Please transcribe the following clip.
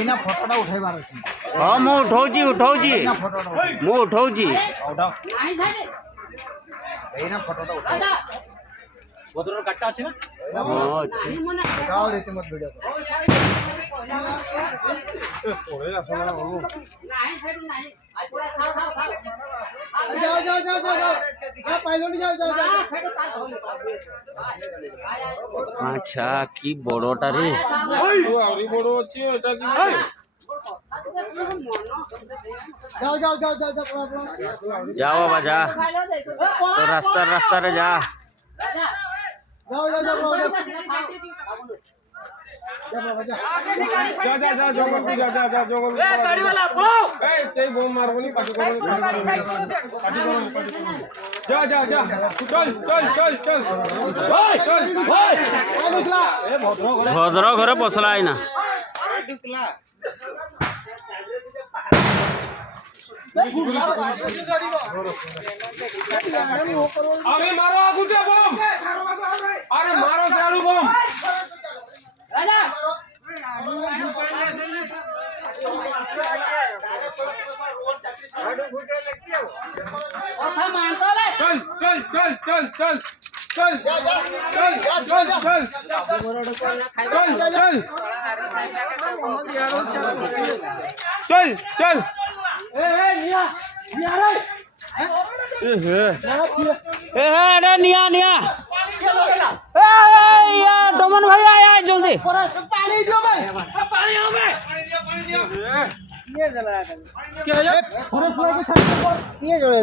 एना फोटोटा उठेबार अछि। हां मु उठौची एना फोटोटा मु उठौची उठाओ एना फोटोटा उठाओ भद्रर काटा अछि ना हां अछि उठाओ रे मत वीडियो ओरे असला बोलू नहीं छड़ी नहीं आई थोड़ा खाओ खाओ खाओ जाओ पाइलट जाओ ना छड़ी ता धोले अच्छा की बड़टा रे तू आउरी बड़ो अछि एटा की जाओ जाओ बाबा जा तो रास्ता रे जा जाओ जा जंगल जा जंगल ए गाड़ी वाला पळो ए सेई बम मारबनी पाटी करो जा चल ओए ए भद्र घरे पसला आइना अरे मारो आगुटे बम अरे मारो चालू बम राजा ओथा मानतो ले चल ए निया रे अरे निया ए या दमन भाई आया जल्दी पानी दियो भाई पानी आओ बे ये जला ये फॉरेस्ट वाले के छड़ ये जोड़े